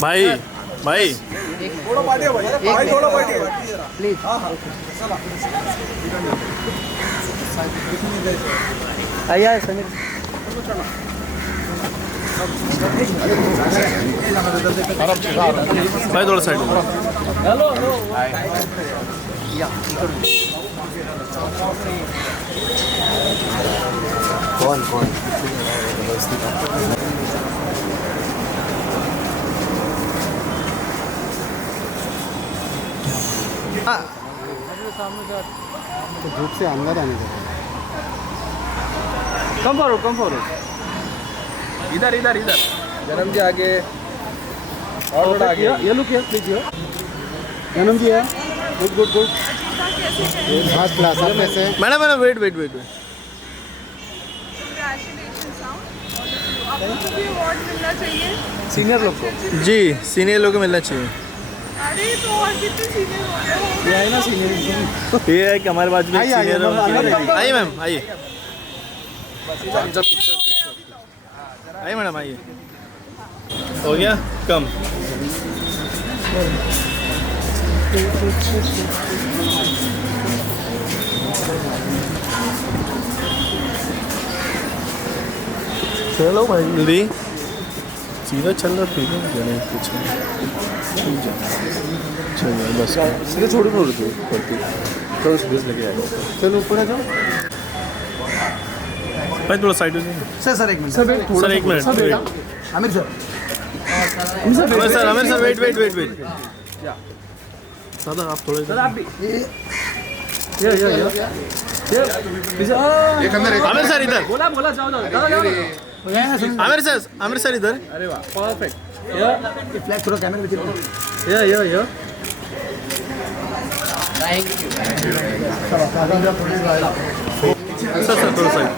भाई भाई थोड़ा पार्टी भाई थोड़ा पार्टी प्लीज आइए समीर भाई थोड़ा साइड में हेलो हेलो कौन कौन तो धूप से अंदर आने का कम फॉरवर्ड इधर इधर इधर जन्म जी आगे और थोड़ा आगे ये लुक हियर प्लीज हियर जन्म जी है good good good first class आप कैसे madam madam wait wait wait आपको भी अवार्ड मिलना चाहिए। सीनियर लोग को जी सीनियर लोग को मिलना चाहिए। अरे तो और कितने सीनियर हो गए हो? ये है ना सीनियर ये है कि हमारे बाजू में आइए, सीनियर आइए, आइए मैम आइए आइए मैडम आइए हो गया कम चलो भाई जल्दी सीधा चल रहा ठीक है जाने कुछ चल बस सीधा छोड़ दो तू पड़ती थोड़ा स्पेस लेके आएगा चलो ऊपर आ जाओ भाई थोड़ा साइड हो जाइए सर एक मिनट सर एक minute Aamir sir Aamir sir wait wait wait wait दादा आप थोड़ा सर आप भी ये आमिर सर इधर बोला बोला जाओ जाओ जाओ आमिर सर इधर अरे वाह परफेक्ट ये फ्लैग थोड़ा कैमरा में चिपको ये सर थोड़ा साइड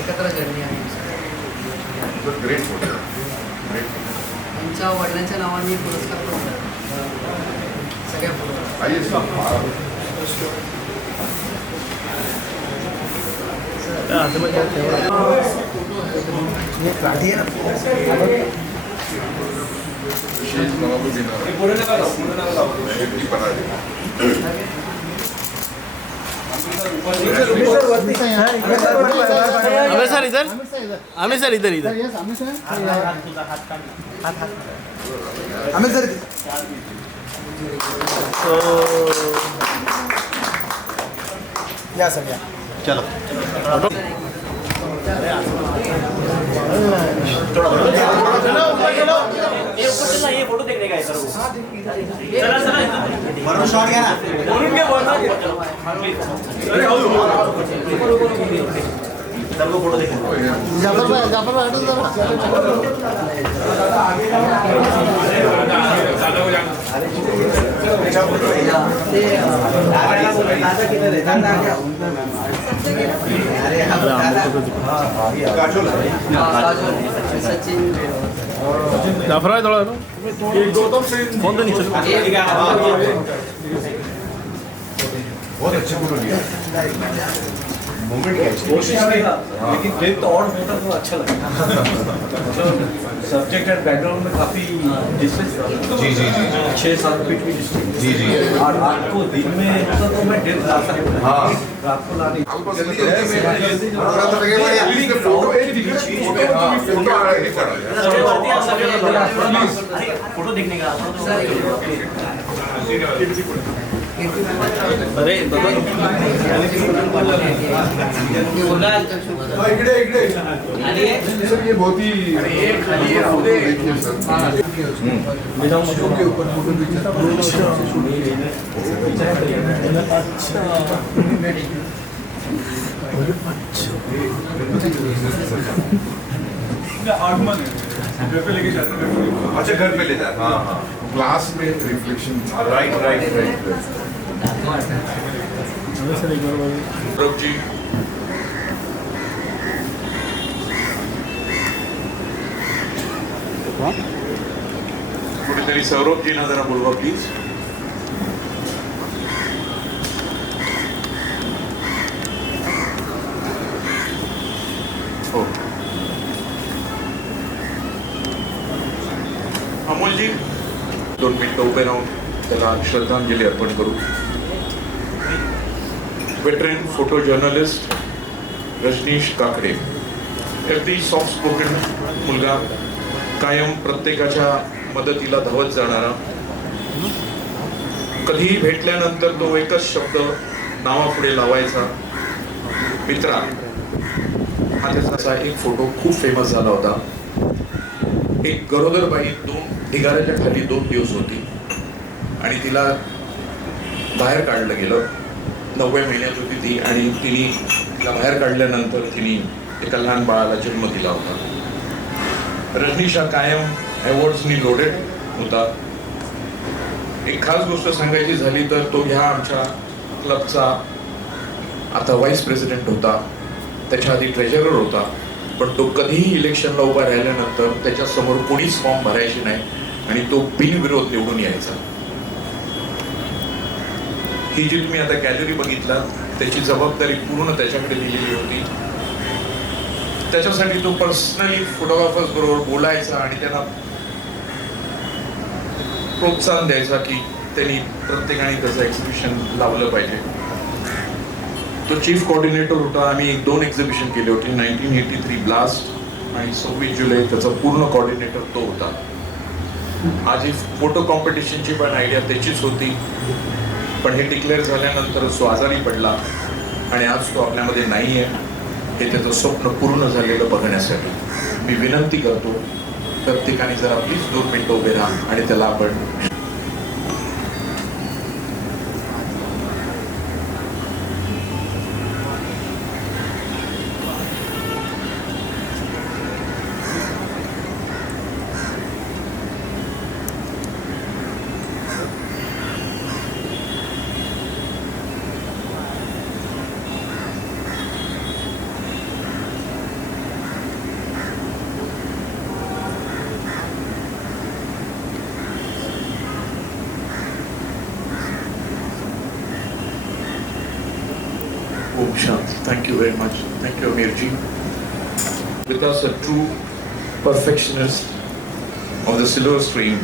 एकत्र जर्नी आहे आमच्या वडिलांच्या नावाने पुरस्कार पण सगळ्या आमिर सर इधर इधर आमिर सर तो या सर या चलो ये फोटो देखने का है सर वरुण शॉट घ्या ना वरुण के बोलना सबको फोटो देखने जाफर भाई हटो सचिन जाफर भाई थोड़ा फोन तो नीचे बहुत अच्छे फोटो लिया मोमेंट कोशिश किया लेकिन फिल्म तो और होता तो अच्छा लगता सब्जेक्ट एंड बैकग्राउंड में काफी डिस्टेंस था जी जी जी 6-7 फीट की डिस्टेंस जी जी और रात को दिन में होता तो मैं डेढ़ ला सकता हाँ रात को लाने फोटो देखने का अरे इकडे इकडे सर ये बहुत ही देखिए सर के ऊपर फोटो अच्छा घर पे ले जाए हाँ हाँ ग्लास में reflection right right right sir एक बार सौरभ जी कुठेतरी सौरभ जी ना जरा बोलवा प्लीज हो अमोल जी 2 मिनिटं उभे राहून त्याला श्रद्धांजली अर्पण करू veteran photo journalist Rajneesh Kakade अगदी सॉफ्ट स्पोकन मुलगा कायम प्रत्येकाच्या मदतीला धावत जाणारा कधीही भेटल्यानंतर तो एकच शब्द नावापुढे लावायचा मित्रा हा त्याचा एक फोटो खूप फेमस झाला होता एक गरोदर बाई 2 ढिगाऱ्याच्या खाली 2 दिवस होती आणि तिला बाहेर काढलं गेलं 9व्या महिन्यात होती ती आणि तिला बाहेर काढल्यानंतर तिने एका लहान बाळाला जन्म दिला होता रजनीश हा कायम अवॉर्ड्सनी लोडेड होता एक खास गोष्ट सांगायची झाली तर तो ह्या आमच्या क्लबचा आता व्हाईस प्रेसिडेंट होता त्याच्या आधी ट्रेझरर होता पण तो कधीही इलेक्शनला उभा राहिल्यानंतर त्याच्या समोर कोणीच फॉर्म भरायचे नाही आणि तो बिनविरोध निवडून यायचा ही जी तुम्ही आता गॅलरी बघितला त्याची जबाबदारी पूर्ण त्याच्याकडे दिलेली होती त्याच्यासाठी तो पर्सनली फोटोग्राफर्स बरोबर बोलायचा आणि त्यांना प्रोत्साहन द्यायचा की त्यांनी प्रत्येकाने त्याचं एक्झिबिशन लावलं पाहिजे तो चीफ कोऑर्डिनेटर होता आम्ही 2 एक्झिबिशन केले होते 1983 ब्लास्ट आणि 26 जुलै त्याचा पूर्ण कोऑर्डिनेटर तो होता आज ही फोटो कॉम्पिटिशनची पण आयडिया त्याचीच होती पण हे डिक्लेअर झाल्यानंतर तो आजारी पडला आणि आज तो आपल्यामध्ये नाही आहे हे त्याचं स्वप्न पूर्ण झालेलं बघण्यासाठी मी विनंती करतो प्रत्येकाने जरा प्लीज 2 मिनिटं उभे राहा आणि त्याला आपण Om Shanti. Thank you very much. Thank you, Amirji. With us, a true perfectionist of the silver screen,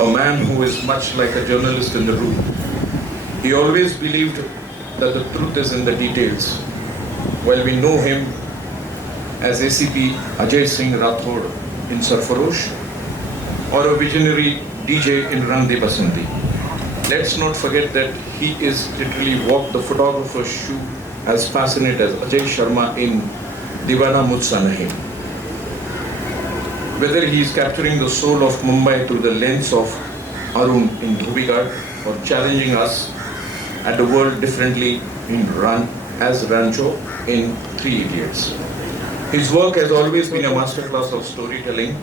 a man who is much like a journalist in the room. He always believed that the truth is in the details. While we know him as ACP Ajay Singh Rathod in Sarfarosh or a visionary DJ in Rang De Basanti. Let's not forget that he is literally walked the photographer's shoe as passionate as Ajay Sharma in Divana Mujhse Nahi. Whether he is capturing the soul of Mumbai through the lens of Arun in Dhubigad or challenging us at the world differently in Rancho in 3 Idiots. His work has always been a masterclass of storytelling.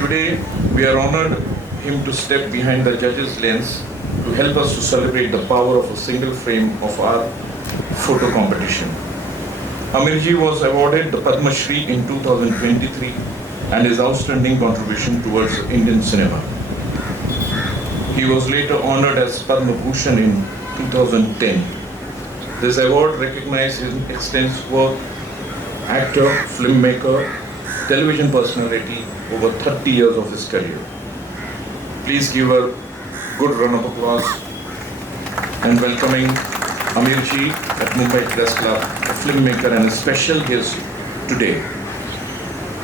Today, we are honored him to step behind the judge's lens to help us to celebrate the power of a single frame of our photo competition. Amirji was awarded the Padma Shri in 2023 and his outstanding contribution towards Indian cinema. He was later honored as Padma Bhushan in 2010. This award recognizes his extensive work, actor, filmmaker, television personality over 30 years of his career. Please give a good round of applause and welcoming Amir Ji at Mumbai Press Club, a filmmaker and a special guest today.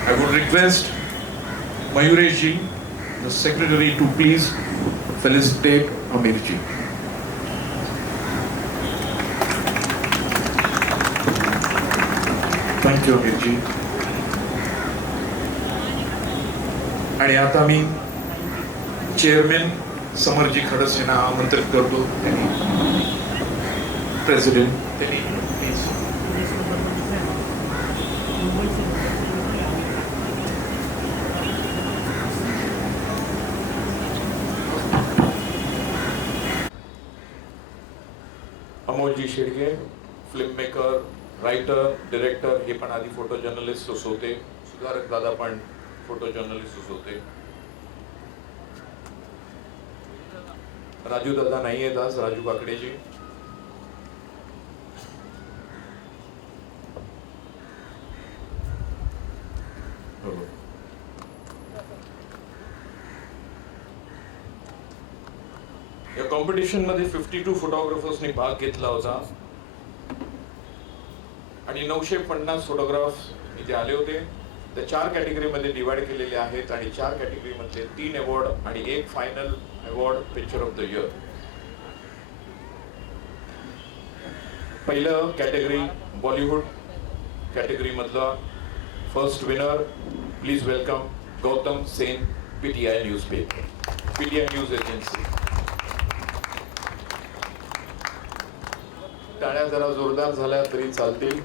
I would request Mayuresh Ji, the secretary, to please felicitate Amir Ji. Thank you, Amir Ji. आणि आता मी chairman समरजी Khadas यांना आमंत्रित करतो. त्यांनी president त्यांनी please. Amolji Shedge, film maker, writer, director, हे पण आधी फोटो जर्नलिस्टच होते. सुधारक दादा पण फोटो जर्नलिस्टच होते. राजू दादा नाही आहेत आज, राजू काकडेजी. या कॉम्पिटिशन मध्ये 52 फोटोग्राफर्सनी भाग घेतला होता आणि 950 फोटोग्राफ इथे आले होते. त्या 4 कॅटेगरीमध्ये डिवाइड केलेले आहेत आणि 4 कॅटेगरीमध्ये 3 अवॉर्ड आणि 1 final award picture of the year. पहिलं कॅटेगरी बॉलिवूड कॅटेगरी मधला first winner. Please welcome Gautam Sen, PTI news paper, PTI news agency. टाळ्या जरा जोरदार झाल्या तरी चालतील.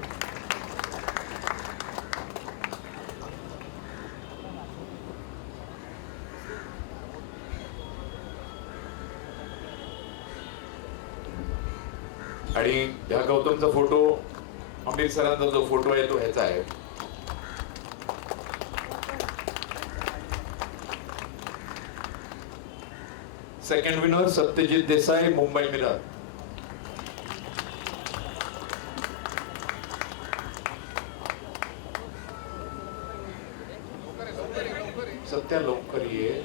आणि ह्या गौतमचा फोटो, आमिर सरांचा जो फोटो आहे तो ह्याचा आहे. Second winner Satyajit Desai, Mumbai Mirror. Satya लवकर ये.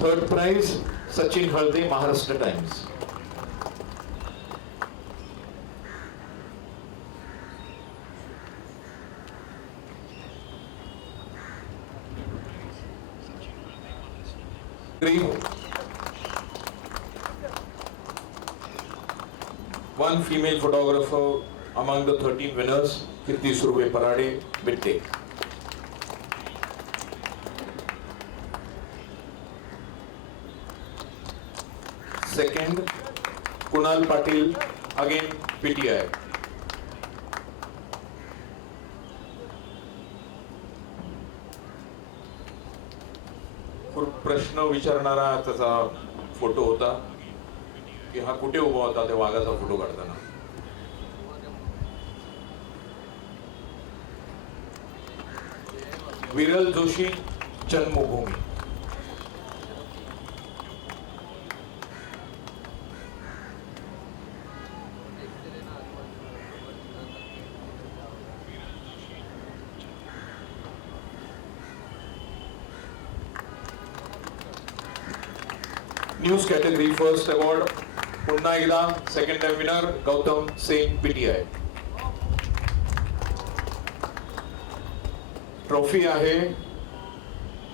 Third prize Sachin Halde, Maharashtra Times. One female photographer among the 13 winners, Kirti Surve Parade, Bitte. Second, Kunal Patil, again PTI. प्रश्न विचारणारा त्याचा फोटो होता की हा कुठे उभा होता त्या वाघाचा फोटो काढताना. विरल जोशी, जन्मभूमी. न्यूज कॅटेगरी फर्स्ट अवॉर्ड पुन्हा एकदा second time winner Gautam Sen, PTI. Trophy आहे,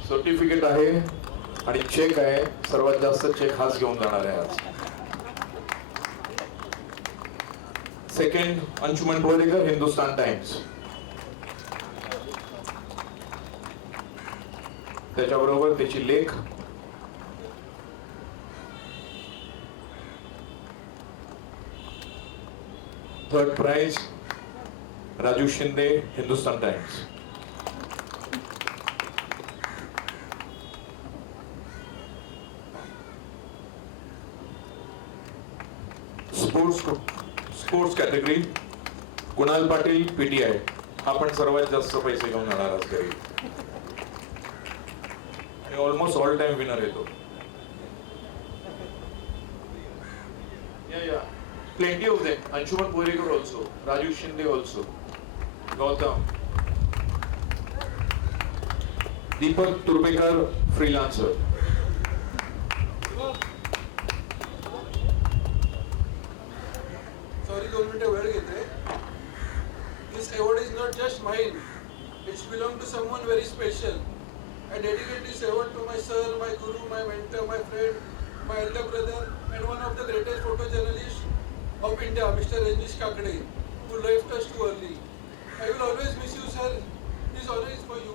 सर्टिफिकेट आहे आणि चेक आहे. सर्वात जास्त चेक हाच घेऊन जाणार आहे आज. Second Anshuman Bordekar, Hindustan Times. त्याच्याबरोबर त्याची लेख. Third prize Raju Shinde, Hindustan Times. Sports category Kunal Patil, PTI. हा पण सर्वात जास्त पैसे घेऊन जाणार आज घरी. आणि ऑलमोस्ट ऑल टाइम विनर आहे तो. Yeah. Plenty of them. Anshuman Purekar also, Raju Shinde also, Gautam, Deepak Turbekar, freelancer. Sorry, 2 minutes वेळ घेते. This award is not just mine. It belongs to someone very special. I dedicate this award to my sir, my guru, my mentor, my friend, my elder brother, and one of the greatest photojournalists of India, Mr. Rajnish Kakade, who left us too early. I will always miss you, sir. This honor is for you.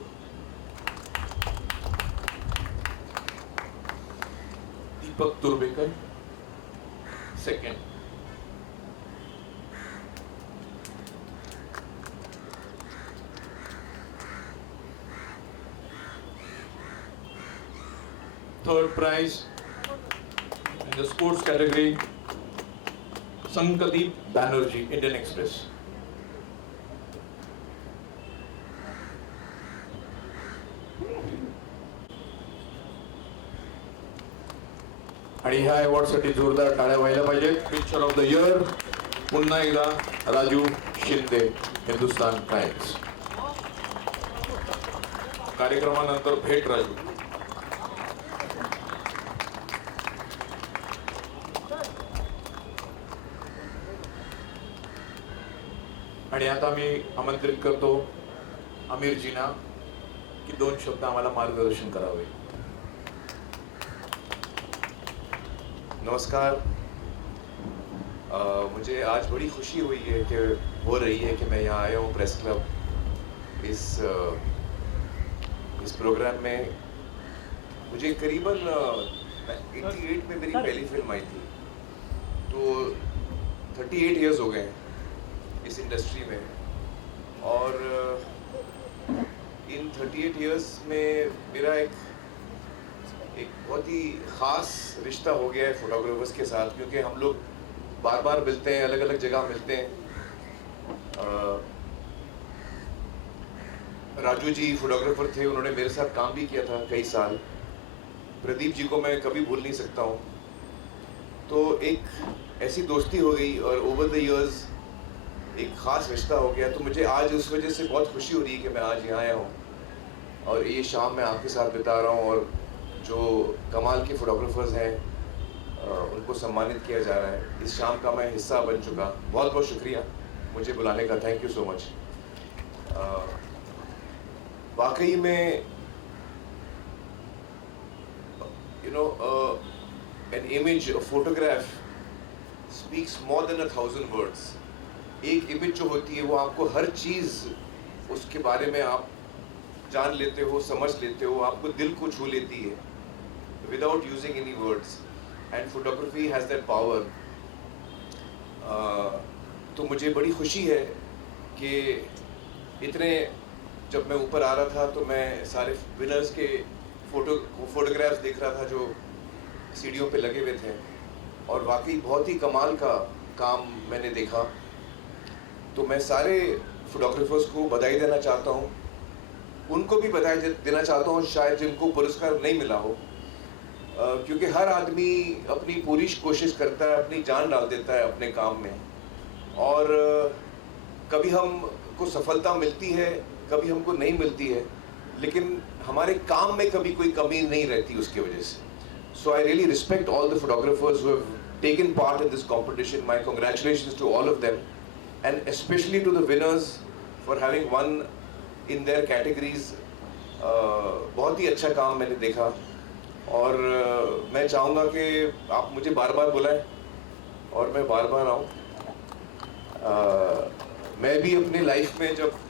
Deepak Turbekar, second. Third prize in the sports category, Sankadeep Banerjee, Indian Express. आणि ह्या अवॉर्डसाठी जोरदार टाळ्या व्हायला पाहिजेत. Picture of the year पुन्हा एकदा Raju Shinde, Hindustan times. कार्यक्रमानंतर भेट राजू. आणि आता मी आमंत्रित करतो आमिरजींना की 2 शब्द आम्हाला मार्गदर्शन करावे. नमस्कार. मुझे आज बड़ी खुशी हुई है कि हो रही है कि मैं यहाँ आया हूँ प्रेस क्लब. इस प्रोग्राम में मुझे करीबन 88 में मेरी पहली फिल्म आई थी, तो 38 इयर्स हो गए हैं इस इंडस्ट्री में. और इन 38 इयर्स में मेरा एक बहुत ही ख़ास रिश्ता हो गया है फोटोग्राफर्स के साथ, क्योंकि हम लोग बार बार मिलते हैं, अलग अलग जगह मिलते हैं. राजू जी फोटोग्राफर थे, उन्होंने मेरे साथ काम भी किया था कई साल. प्रदीप जी को मैं कभी भूल नहीं सकता हूँ. तो एक ऐसी दोस्ती हो गई और ओवर द इयर्स एक ख़ास रिश्ता हो गया. तो मुझे आज उस वजह से बहुत खुशी हो रही है कि मैं आज यहाँ आया हूँ और ये शाम मैं आपके साथ बिता रहा हूँ. और जो कमाल के फोटोग्राफर्स हैं उनको सम्मानित किया जा रहा है. इस शाम का मैं हिस्सा बन चुका. बहुत बहुत शुक्रिया मुझे बुलाने का. Thank you so much. वाकई में you know an image, a photograph speaks more than 1000 words. एक इमेज जो होती है वो आपको हर चीज़ उसके बारे में आप जान लेते हो, समझ लेते हो, आपको दिल को छू लेती है without using any words. And photography has that power. तो मुझे बड़ी खुशी है कि इतने, जब मैं ऊपर आ रहा था तो मैं सारे विनर्स के फोटोग्राफ्स देख रहा था जो सीढ़ियों पे लगे हुए थे, और वाकई बहुत ही कमाल का काम मैंने देखा. तो मैं सारे फोटोग्राफर्स को बधाई देना चाहता हूँ. उनको भी बधाई देना चाहता हूँ शायद जिनको पुरस्कार नहीं मिला हो, क्योंकि हर आदमी अपनी पूरी कोशिश करता है, अपनी जान डाल देता है अपने काम में. और कभी हमको सफलता मिलती है, कभी हमको नहीं मिलती है, लेकिन हमारे काम में कभी कोई कमी नहीं रहती उसकी वजह से. So I really respect all the photographers who have taken part in this competition. My congratulations to all of them, and especially to the winners for having won in their categories. बहुत ही अच्छा काम मैंने देखा और मैं चाहूँगा कि आप मुझे बार बार बुलाएं और मैं बार बार आऊँ. मैं भी अपनी लाइफ में जब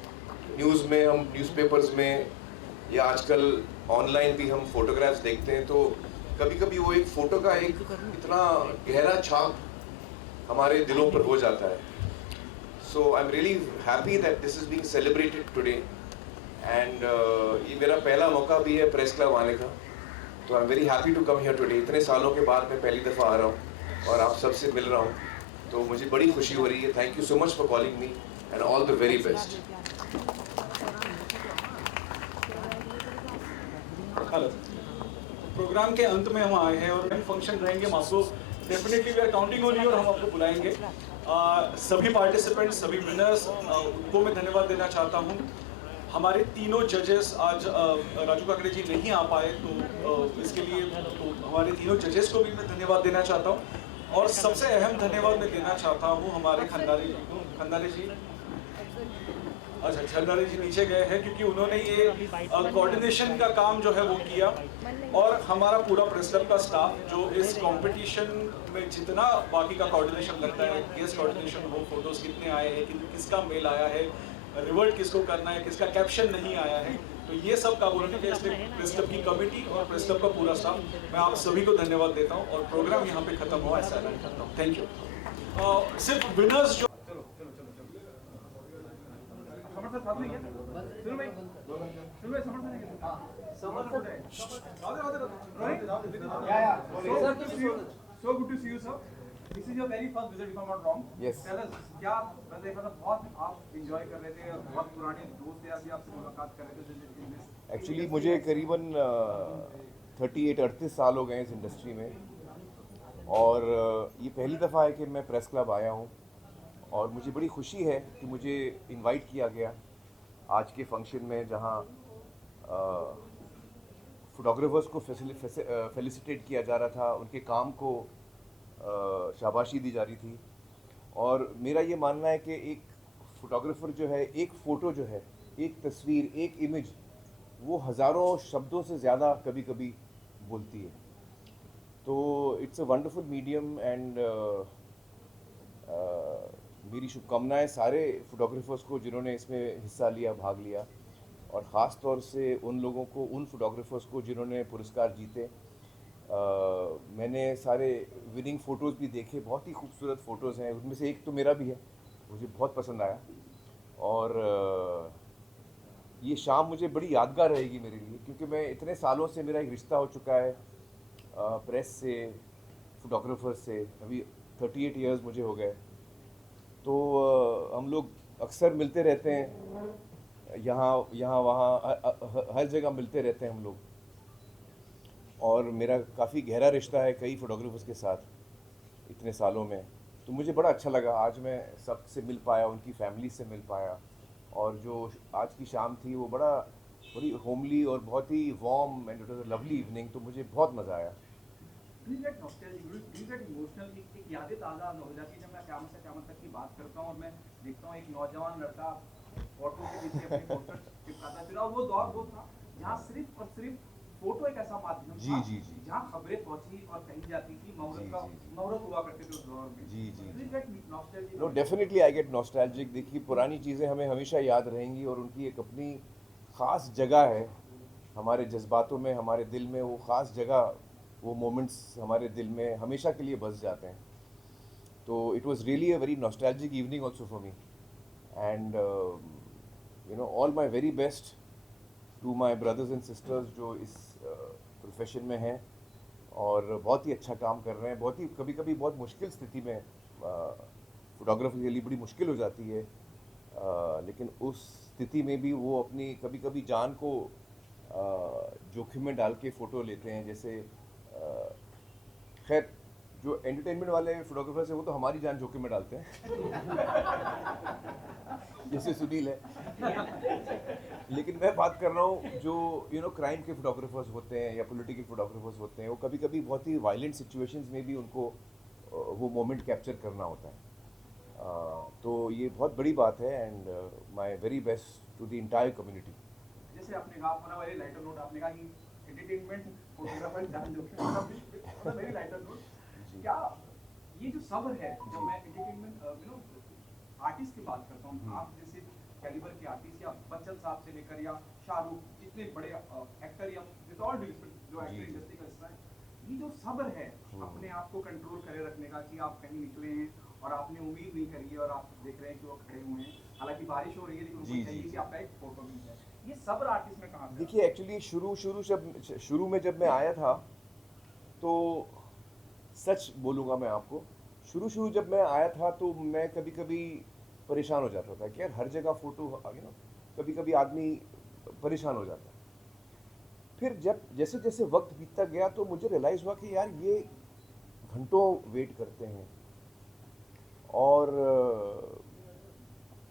न्यूज़ में, हम न्यूज़पेपर्स में या आजकल ऑनलाइन भी हम फोटोग्राफ्स देखते हैं, तो कभी कभी वो एक फ़ोटो का एक इतना गहरा छाप हमारे दिलों पर हो जाता है. So I'm really happy that this is being celebrated today, and ये मेरा पहला मौका भी है प्रेस क्लब आने का. तो I'm very happy to come here today. इतने सालों के बाद मैं पहली दफ़ा आ रहा हूँ और आप सबसे मिल रहा हूँ, तो मुझे बड़ी खुशी हो रही है. Thank you so much for calling me and all the very best. Hello. Programme के अंत में हम आए हैं और मेन फंक्शन रहेंगे, हम आपको definitely we are counting on you और हम आपको बुलाएंगे। सभी पार्टिसिपेंट्स, सभी विनर्स को मैं धन्यवाद देना चाहता हूँ। हमारे तीनों जजेस आज राजू काकड़े जी नहीं आ पाए, तो इसके लिए तो हमारे तीनों जजेस को भी मैं धन्यवाद देना चाहता हूँ। और सबसे अहम धन्यवाद मैं देना चाहता हूँ हमारे खंडारी जी को। खंडारी जी, अच्छा खंडारी जी नीचे गए हैं क्योंकि उन्होंने ये कोऑर्डिनेशन का काम जो है वो किया, और हमारा पूरा प्रेस क्लब का स्टाफ जो इस कंपटीशन में जितना बाकी का कोऑर्डिनेशन लगता है, गेस्ट कोऑर्डिनेशन हो, फोटोज कितने आए हैं, किसका मेल आया है, रिवर्ट किसको करना है, किसका कैप्शन नहीं आया है, तो ये सब काम उन्होंने किया। इसलिए प्रेस क्लब की कमेटी और प्रेस क्लब का पूरा स्टाफ, मैं आप सभी को धन्यवाद देता हूँ। और प्रोग्राम यहाँ पे खत्म हुआ ऐसा ऐलान करता हूँ। Thank you. सिर्फ विनर्स जो So good to see you, sir. This is your very first visit, if I'm not wrong. Yes. Tell us, क्या वैसे मतलब बहुत आप enjoy कर रहे थे, बहुत पुराने दोस्त थे, अभी आपसे मुलाकात कर रहे थे। एक्चुअली मुझे करीबन 38-38 साल हो गए इस इंडस्ट्री में, और ये पहली दफ़ा है कि मैं प्रेस क्लब आया हूँ, और मुझे बड़ी खुशी है कि मुझे इनवाइट किया गया आज के फंक्शन में, जहाँ फोटोग्राफर्स को फेलिसिटेट किया जा रहा था, उनके काम को शाबाशी दी जा रही थी। और मेरा ये मानना है कि एक फ़ोटोग्राफ़र जो है, एक फ़ोटो जो है, एक तस्वीर, एक इमेज, वो हज़ारों शब्दों से ज़्यादा कभी कभी बोलती है। तो it's a wonderful medium, and मेरी शुभकामनाएं सारे फ़ोटोग्राफ़र्स को जिन्होंने इसमें हिस्सा लिया, भाग लिया, और ख़ास तौर से उन लोगों को, उन फ़ोटोग्राफ़र्स को जिन्होंने पुरस्कार जीते। मैंने सारे विनिंग फ़ोटोज़ भी देखे, बहुत ही खूबसूरत फ़ोटोज़ हैं, उनमें से एक तो मेरा भी है, मुझे बहुत पसंद आया। और ये शाम मुझे बड़ी यादगार रहेगी मेरे लिए, क्योंकि मैं इतने सालों से मेरा एक रिश्ता हो चुका है प्रेस से, फ़ोटोग्राफ़र से। अभी 38 इयर्स मुझे हो गए, तो हम लोग अक्सर मिलते रहते हैं, यहाँ वहाँ हर जगह मिलते रहते हैं हम लोग, और मेरा काफ़ी गहरा रिश्ता है कई फ़ोटोग्राफर्स के साथ इतने सालों में। तो मुझे बड़ा अच्छा लगा आज मैं सबसे मिल पाया, उनकी फैमिली से मिल पाया, और जो आज की शाम थी वो बड़ी होमली और बहुत ही warm and it was a lovely evening. तो मुझे बहुत मज़ा आया। एक यादें ताज़ा हो जाती है जब मैं क़यामत से क़यामत तक की बात करता हूँ और मैं देखता हूँ एक नौजवान लड़का फोटो के पीछे अपनी फोटो चिपकाता फिरा, और वो दौर वो था जहाँ सिर्फ और सिर्फ फोटो एक ऐसा माध्यम था जहाँ खबरें पहुंची और कही जाती थी, मुहूर्त हुआ करते थे उस दौर में। No, definitely I get nostalgic. देखिए, पुरानी चीज़ें हमें हमेशा याद रहेंगी, और उनकी एक अपनी ख़ास जगह है हमारे जज्बातों में, हमारे दिल में। वो ख़ास जगह, वो मोमेंट्स हमारे दिल में हमेशा के लिए बस जाते हैं। तो it was really a very nostalgic evening also for me, and you know, all my very best to my brothers and sisters जो इस प्रोफेशन में हैं और बहुत ही अच्छा काम कर रहे हैं। बहुत ही कभी कभी बहुत मुश्किल स्थिति में फोटोग्राफी के लिए बड़ी मुश्किल हो जाती है, लेकिन उस स्थिति में भी वो अपनी कभी कभी जान को जोखिम में डाल के फ़ोटो लेते हैं। जैसे खैर, जो एंटरटेनमेंट वाले फोटोग्राफर्स हैं वो तो हमारी जान जोखिम में डालते हैं जैसे सुनील है। लेकिन मैं बात कर रहा हूँ जो क्राइम के फोटोग्राफर्स होते हैं या पॉलिटिकल फोटोग्राफर्स होते हैं, वो कभी कभी बहुत ही वायलेंट सिचुएशंस में भी उनको वो मोमेंट कैप्चर करना होता है। तो ये बहुत बड़ी बात है, and my very best to the entire community. जैसे आपने कहा अपना वेरी लाइटर नोट, आपने कहा कि एंटरटेनमेंट फोटोग्राफर जान जोखिम, वेरी लाइटर नोट। क्या ये जो सब्र है, जब मैं एंटरटेनमेंट आर्टिस्ट की बात करता हूँ, आप जैसे कैलिबर के आर्टिस्ट या बच्चन साहब से लेकर या शाहरुख, इतने बड़े एक्टर या विद ऑल ड्यू रिस्पेक्ट जो एक्टर इंडस्ट्री का हिस्सा है, ये जो सब्र है अपने आप को कंट्रोल करे रखने का कि आप कहीं निकले हैं और आपने उम्मीद नहीं करी है और आप देख रहे हैं कि वो खड़े हुए हैं, हालांकि बारिश हो रही है लेकिन उनको चाहिए कि आपका एक फोटो भी है। ये सब्र आर्टिस्ट में कहाँ से? देखिए, एक्चुअली शुरू में जब मैं आया था, तो सच बोलूँगा मैं आपको, शुरू जब मैं आया था तो मैं कभी कभी परेशान हो जाता था कि यार हर जगह फ़ोटो, कभी कभी आदमी परेशान हो जाता है। फिर जब जैसे जैसे वक्त बीतता गया तो मुझे रियलाइज़ हुआ कि यार ये घंटों वेट करते हैं और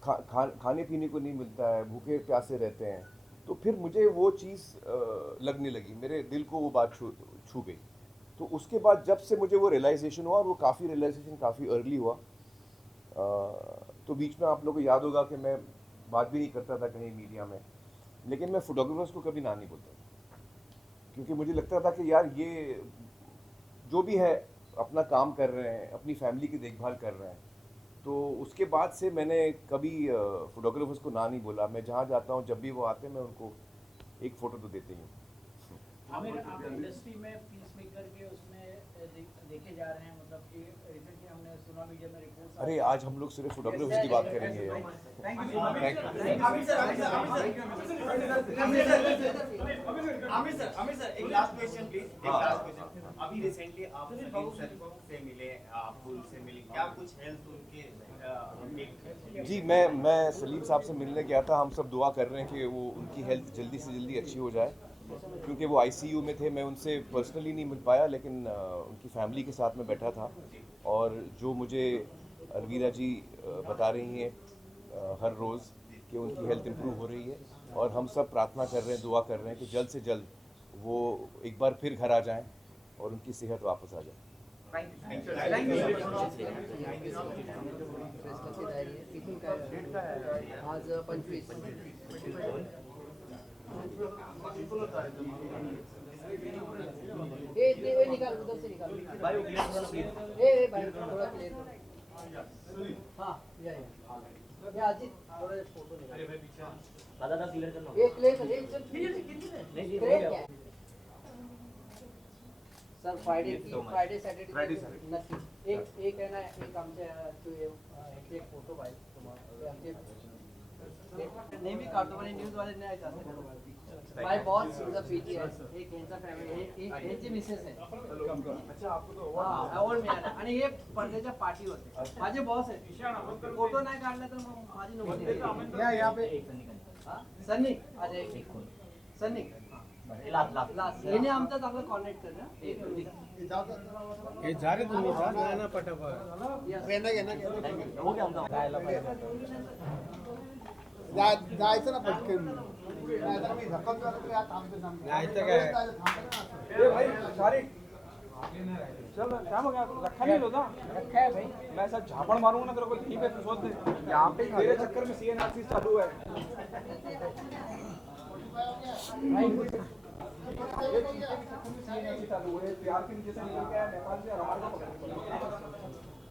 खाने पीने को नहीं मिलता है, भूखे प्यासे रहते हैं। तो फिर मुझे वो चीज़ लगने लगी, मेरे दिल को वो बात छू गई। तो उसके बाद जब से मुझे वो रियलाइजेशन हुआ, और वो रियलाइजेशन काफ़ी अर्ली हुआ, तो बीच में आप लोगों को याद होगा कि मैं बात भी नहीं करता था कहीं मीडिया में, लेकिन मैं फोटोग्राफर्स को कभी ना नहीं बोलता, क्योंकि मुझे लगता था कि यार ये जो भी है अपना काम कर रहे हैं, अपनी फैमिली की देखभाल कर रहे हैं। तो उसके बाद से मैंने कभी फोटोग्राफर्स को ना नहीं बोला। मैं जहाँ जाता हूँ, जब भी वो आते हैं, मैं उनको एक फ़ोटो तो देते ही हूँ। आमिर, आप इंडस्ट्री में पीस मेकर के उसमें देखे जा रहे हैं, मतलब कि रिसेंटली हमने सुना मीडिया में रिपोर्ट्स। अरे आज हम लोग सिर्फ फोटोग्राफर्स की बात करेंगे यार। आमिर सर, एक लास्ट क्वेश्चन प्लीज, एक लास्ट क्वेश्चन। अभी रिसेंटली आप सलीम सर से मिले, आप उनसे मिले, क्या कुछ हेल्थ उनके जी, मैं सलीम साहब से मिलने गया था। हम सब दुआ कर रहे हैं कि वो उनकी हेल्थ जल्दी से जल्दी अच्छी हो जाए, क्योंकि वो आईसीयू में थे। मैं उनसे पर्सनली नहीं मिल पाया, लेकिन उनकी फैमिली के साथ में बैठा था। और जो मुझे अलवीरा जी बता रही हैं हर रोज़ कि उनकी हेल्थ इम्प्रूव हो रही है, और हम सब प्रार्थना कर रहे हैं, दुआ कर रहे हैं कि जल्द से जल्द वो एक बार फिर घर आ जाएं और उनकी सेहत वापस आ जाए। आज 25 ये निकाल, उधर से निकाल भाई, भाई थोड़ा क्लियर करो। हाँ ये अजीत थोड़ा फोटो निकाल। अरे भाई पीछे दादा क्लियर करना, ये क्लियर कर, ये नहीं सर। फ्रायडे सॅटर्डे नक्की एक आहे ना, एक आमच्या एक फोटो पाहिजे तुम्हाला, नेहमी काढतो पण न्यूज वाले नाही जास्त। My boss is a PTS, एक यांचा फॅमिली, एक यांची मिसेस आहे। अच्छा, आपको तो अवॉर्ड मिळाला, आणि हे पडद्याच्या पाठी होते, माझे बॉस आहेत। फोटो नाही काढला तर मग माझी नोकरी या यहाँ पे। सन्नी अजय सन्नी लास्ट येणे आमचा चांगला कॉन्टॅक्ट कर ना। हे जा रे तुम्ही, जा ना पटापट। पेन घे ना, हो गया आमचा जायला पाहिजे। जायचं ना पटकन, नाहीतर मी धक्काच झालं तरी थांबते जायचं काय। ए भाई सारे चल, क्या हो गया? रखा नहीं होता, रखा है भाई। मैं ऐसा झापड़ मारूंगा ना तेरे को, ठीक है तू सोच दे। यहाँ पे तेरे चक्कर में सीएनआरसी चालू है। सीएनआरसी चालू है, प्यार के नीचे से निकल के आया नेपाल से, और हमारे को